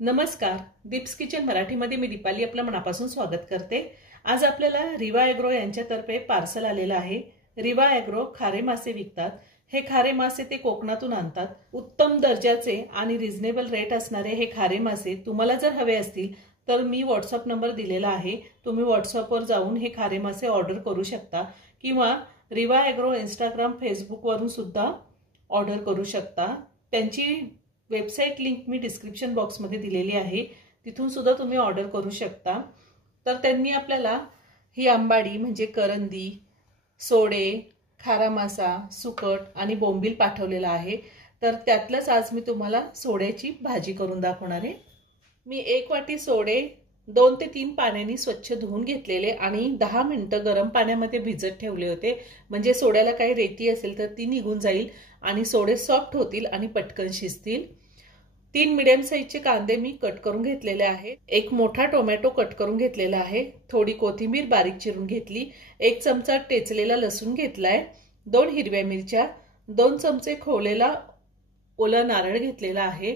नमस्कार, दीप्स किचन मराठीमध्ये मी दीपाली आपलं मनापासून स्वागत करते। आज आपल्याला रिवा ॲग्रो यांच्यातर्फे पार्सल आलेलं आहे। रिवा ॲग्रो खारे मासे विकतात। हे खारे मासे ते कोकणातून आणतात। उत्तम दर्जाचे आणि रिजनेबल रेट असणारे हे खारे मासे तुम्हाला जर हवे असतील तर मी व्हॉट्सअप नंबर दिलेला आहे। तुम्ही व्हॉट्सअपवर जाऊन हे खारे मासे ऑर्डर करू शकता किंवा रिवा ॲग्रो इंस्टाग्राम फेसबुक वरून सुद्धा ऑर्डर करू शकता। त्यांची वेबसाइट लिंक मी डिस्क्रिप्शन बॉक्स मध्ये दिलेली आहे, तिथून सुद्धा तुम्ही ऑर्डर करू शकता। तर त्यांनी आपल्याला ही आंबाडी म्हणजे करंदी, सोडे, खारा मासा, सुकट आणि बोंबील पाठवलेला आहे। तर त्यातलंच आज मी तुम्हाला सोड्याची भाजी करून दाखवणार आहे। मी 1 वाटी सोडे 2 ते 3 पाण्याने स्वच्छ धुवून घेतलेले आणि 10 मिनिटं गरम पाण्यामध्ये भिजत ठेवले होते, म्हणजे सोड्याला काही रेती असेल तर ती निघून जाईल आणि सोडे सॉफ्ट होतील आणि पटकन शिजतील। 3 मीडियम साइजचे कांदे मी कट करून घेतलेले आहे। 1 मोठा टोमॅटो कट करून घेतलेला आहे। थोडी कोथिंबीर बारीक चिरून घेतली। 1 चमचा टेचलेला लसूण घेतलाय। 2 हिरव्या मिरच्या, 2 चमचे खोवलेला ओला नारळ घेतलेला आहे।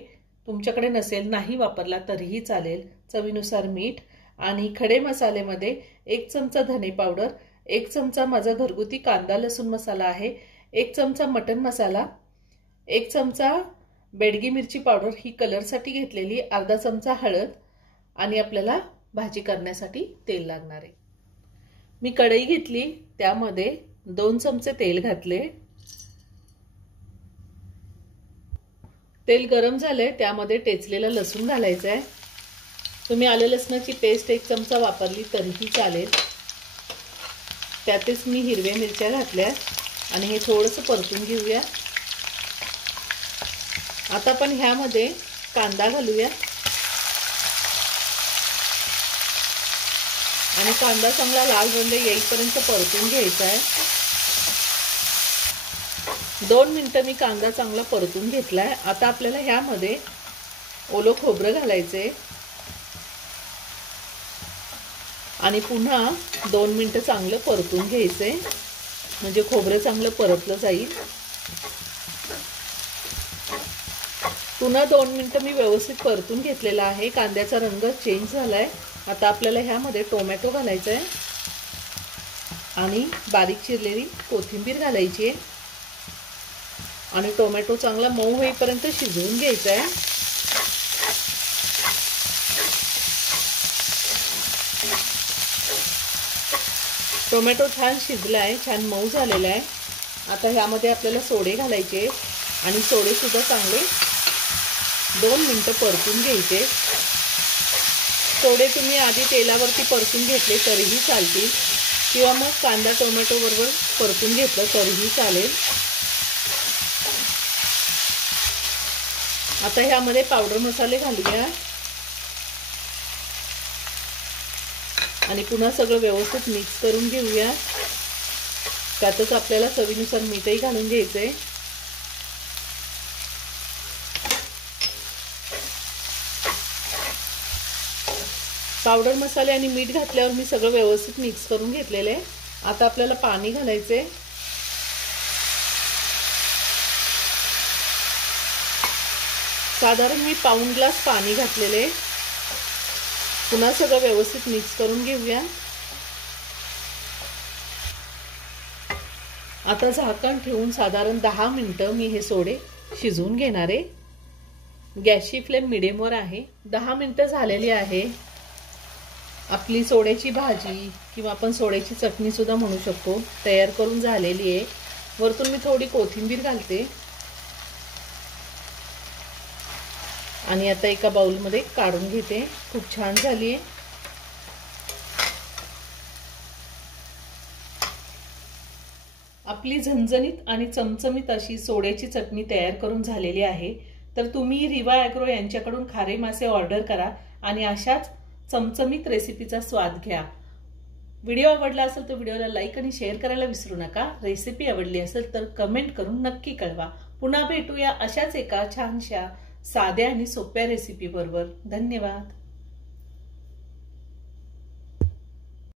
तुमच्याकडे नसेल नाही वापरला तरीही चालेल। चवीनुसार मीठ आणि खडे मसाल्यामध्ये 1 चमचा धने पावडर, 1 चमचा माझा घरगुती कांदा लसूण मसाला आहे, 1 चमचा मटन मसाला, 1 चमचा बेडगी मिरची पावडर ही कलर साठी घेतलेली, अर्धा चमचा हळद आणि आपल्याला भाजी करण्यासाठी तेल लागणार आहे। मी कढई घेतली, त्यामध्ये 2 चमचे तेल घातले। तेल गरम झाले, त्यामध्ये टेचलेला लसूण घालायचा आहे। तुम्ही आले लसणाची पेस्ट 1 चमचा वापरली तरीही चालेल। त्यातच मी हिरव्या मिरच्या घातल्या आणि हे थोडंसं परतून घेऊया। आता आपण ह्यामध्ये कांदा घालूया आणि कांदा चांगला लाल रंग येईपर्यंत परतून घ्यायचा आहे। 2 मिनिटं मी कांदा चांगला परतून घेतलाय। आता आपल्याला ह्यामध्ये ओलं खोबरं घालायचंय आणि पुन्हा 2 मिनिटं चांगलं परतून घ्यायचंय, म्हणजे खोबरं चांगलं परतलं जाईल। पुन्हा 2 मिनिटं मी व्यवस्थित परतून घेतलेला आहे। कांद्याचा रंग चेंज झालाय। आता आपल्याला ह्यामध्ये टोमॅटो घालायचा आहे आणि बारीक चिरलेली कोथिंबीर घालायची आहे आणि टोमॅटो चांगला मऊ होईपर्यंत शिजवून घ्यायचा आहे। टोमॅटो छान शिजलाय, छान मऊ झालेला आहे। आता ह्यामध्ये आपल्याला सोडे घालायचे आणि सोडे सुद्धा चांगले 2 मिनिटं परतून घ्यायचे। सोडे तुम्ही आधी तेलावरती परतून घेतले तरीही चालतील किंवा मग कांदा टोमॅटो बरोबर परतून घेतलं तरीही चालेल। आता ह्यामध्ये पावडर मसाले घालूया आणि पुन्हा सगळं व्यवस्थित मिक्स करून घेऊया। त्यातच आपल्याला चवीनुसार मीठही घालून घ्यायचंय। पावडर मसाले आणि मीठ घातल्यावर मी सगळं व्यवस्थित मिक्स करून घेतलेलं आहे। आता आपल्याला पाणी घालायचंय। साधारण मी पाऊण ग्लास पाणी घातलेले। पुन्हा सगळं व्यवस्थित मिक्स करून घेऊया। आता झाकण ठेवून साधारण 10 मिनिटं मी हे सोडे शिजवून घेणार आहे। गॅसची फ्लेम मीडियमवर आहे। 10 मिनिटं झालेली आहे। आपली सोड्याची भाजी किंवा आपण सोड्याची चटणी सुद्धा म्हणू शकतो तयार करून झालेली आहे। वरतून मी थोडी कोथिंबीर घालते आणि आता एका बाउल मध्ये काढून घेते। खूप छान झाली आहे। आपली झणझणीत आणि चमचमीत अशी सोड्याची चटणी तयार करून झालेली आहे। तर तुम्ही रिवा ॲग्रो यांच्याकडून खारे मासे ऑर्डर करा आणि अशाच चमचमीत रेसिपीचा स्वाद घ्या। व्हिडिओ आवडला असेल तर व्हिडिओला लाईक आणि शेअर करायला विसरू नका। रेसिपी आवडली असेल तर कमेंट करून नक्की कळवा। पुन्हा भेटूया अशाच एका छानशा साध्या आणि सोप्या रेसिपी बरोबर। धन्यवाद।